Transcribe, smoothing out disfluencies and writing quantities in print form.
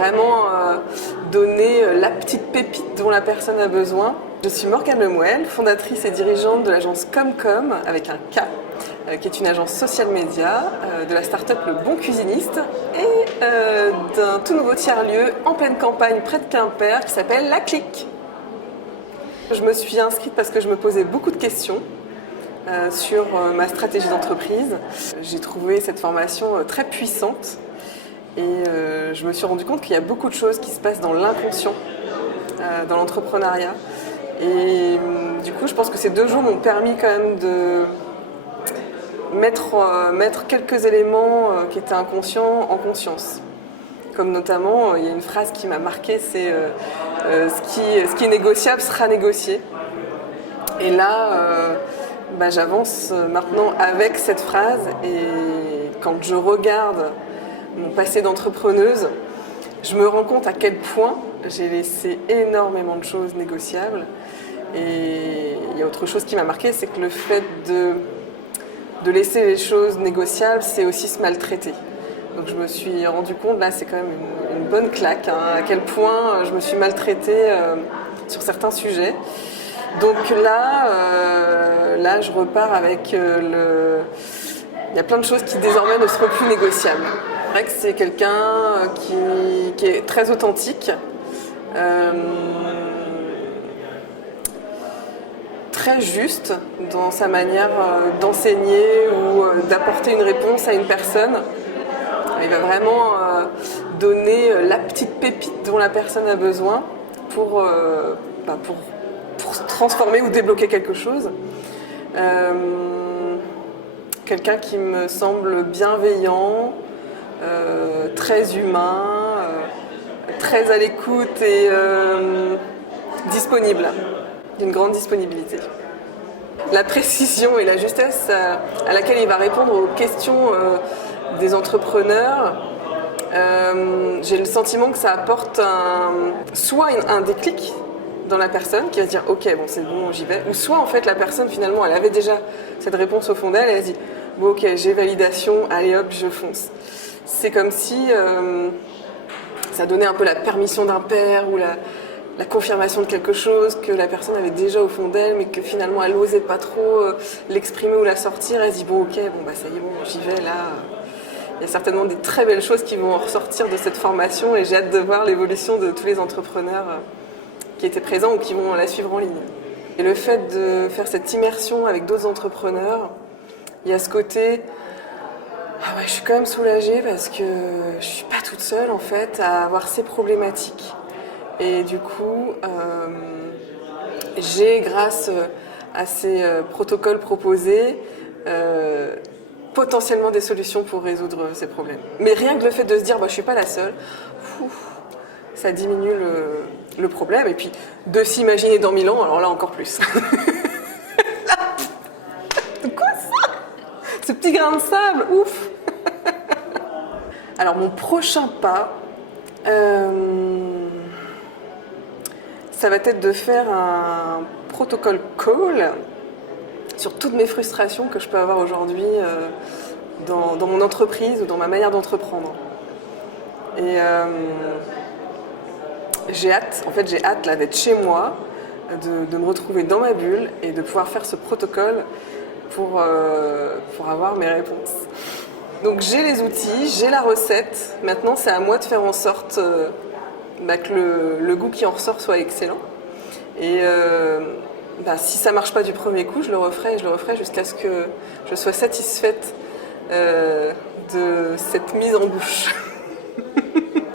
vraiment donner la petite pépite dont la personne a besoin. Je suis Morgane Lemoel, fondatrice et dirigeante de l'agence Comcom, avec un K, qui est une agence social média, de la start-up Le Bon Cuisiniste et d'un tout nouveau tiers-lieu en pleine campagne près de Quimper qui s'appelle La Clique. Je me suis inscrite parce que je me posais beaucoup de questions sur ma stratégie d'entreprise. J'ai trouvé cette formation très puissante et je me suis rendu compte qu'il y a beaucoup de choses qui se passent dans l'inconscient, dans l'entrepreneuriat. Et du coup, je pense que ces 2 jours m'ont permis quand même de mettre quelques éléments qui étaient inconscients en conscience. Comme notamment, il y a une phrase qui m'a marquée, c'est ce qui est négociable sera négocié. Et là, j'avance maintenant avec cette phrase et quand je regarde mon passé d'entrepreneuse, je me rends compte à quel point j'ai laissé énormément de choses négociables. Et il y a autre chose qui m'a marqué, c'est que le fait de laisser les choses négociables, c'est aussi se maltraiter. Donc je me suis rendu compte, là c'est quand même une bonne claque, à quel point je me suis maltraitée sur certains sujets. Donc là je repars avec Il y a plein de choses qui désormais ne seront plus négociables. C'est vrai que c'est quelqu'un qui est très authentique, très juste dans sa manière d'enseigner ou d'apporter une réponse à une personne. Il va vraiment donner la petite pépite dont la personne a besoin pour transformer ou débloquer quelque chose. Quelqu'un qui me semble bienveillant, très humain, très à l'écoute et disponible, d'une grande disponibilité. La précision et la justesse à laquelle il va répondre aux questions des entrepreneurs, j'ai le sentiment que ça apporte soit un déclic dans la personne qui va se dire ok, bon c'est bon, j'y vais, ou soit en fait la personne finalement elle avait déjà cette réponse au fond d'elle et elle se dit bon ok, j'ai validation, allez hop, je fonce. C'est comme si ça donnait un peu la permission d'un père ou la confirmation de quelque chose que la personne avait déjà au fond d'elle mais que finalement elle n'osait pas trop l'exprimer ou la sortir. Elle se dit bon ok, bon bah ça y est, bon j'y vais là. Il y a certainement des très belles choses qui vont ressortir de cette formation et j'ai hâte de voir l'évolution de tous les entrepreneurs qui étaient présents ou qui vont la suivre en ligne. Et le fait de faire cette immersion avec d'autres entrepreneurs, il y a ce côté ah ouais, je suis quand même soulagée parce que je suis pas toute seule en fait à avoir ces problématiques. Et du coup, j'ai grâce à ces protocoles proposés potentiellement des solutions pour résoudre ces problèmes. Mais rien que le fait de se dire je suis pas la seule, ça diminue le problème. Et puis de s'imaginer dans 1000 ans, alors là encore plus. Quoi ça? Ce petit grain de sable, ouf. Alors mon prochain pas, ça va être de faire un protocole call sur toutes mes frustrations que je peux avoir aujourd'hui dans mon entreprise ou dans ma manière d'entreprendre. Et j'ai hâte là, d'être chez moi, de me retrouver dans ma bulle et de pouvoir faire ce protocole pour avoir mes réponses. Donc j'ai les outils, j'ai la recette. Maintenant, c'est à moi de faire en sorte que le goût qui en ressort soit excellent. Et si ça ne marche pas du premier coup, je le referai jusqu'à ce que je sois satisfaite de cette mise en bouche.